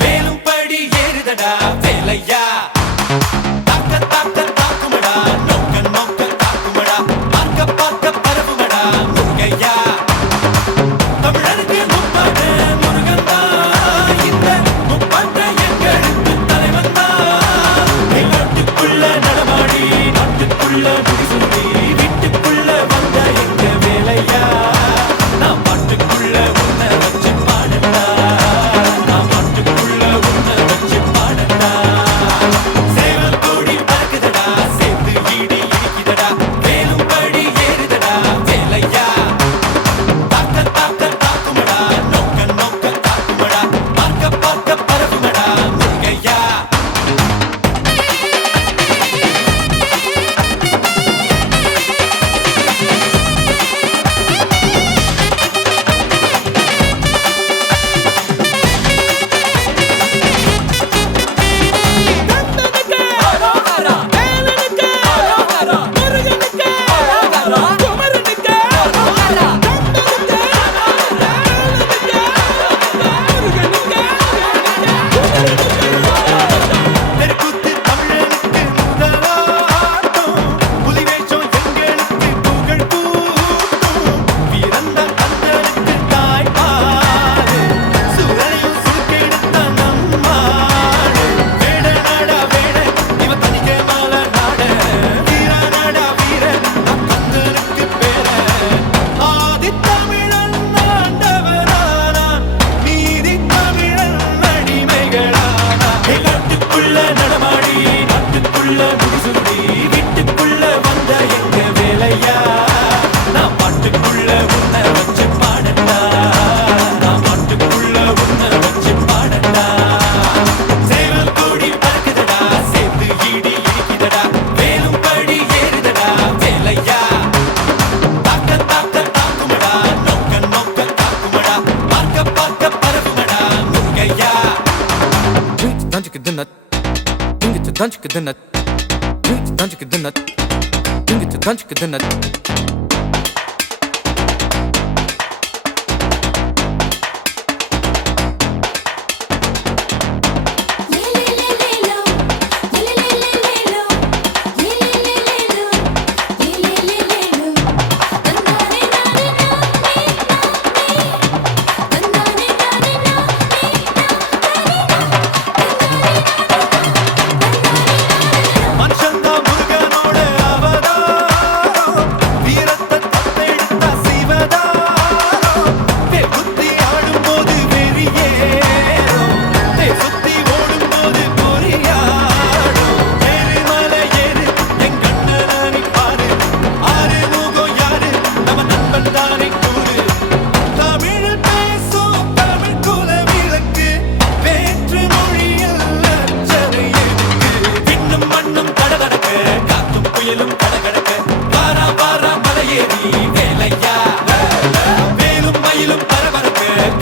வேலும் படி ஏறுதடா வேலையா தாக்க தாக்க தாக்குமடா நோக்க நோக்க தாக்குமடா பார்க்க பார்க்க பரவுமடா முருகையா தமிழருக்கு முப்பாடு முருகன் தான் இந்த முப்பாட்டை எங்களுக்கு தலைவன் தான் நாட்டுக்குள்ள நடமாடி நாட்டுக்குள்ள முடிசூடி வீட்டுக்குள்ள வந்த எங்க வேலையா நான் பாட்டுக்குள்ள உன்னை வச்சு பாடண்டா வீட்டுக்குள்ள வந்த எங்க வேலையா நான் பாட்டுக்குள்ள உன்னை வச்சு பாடண்டா நான் பாட்டுக்குள்ள உன்னை வச்சு பாடண்டா சேவல் கூடி பறக்குதடா சேர்த்து ஈடி இடிக்குதடா வேலும் படி ஏறுதடா வேலையா தாக்க தாக்க தாக்குமடா நோக்க நோக்க தாக்குமடா பார்க்க பார்க்க பரவுமடா முருகையா Don't you get the nut? Don't you get the nut? Don't you get the nut? வேலும் மயிலும் பரபரக்க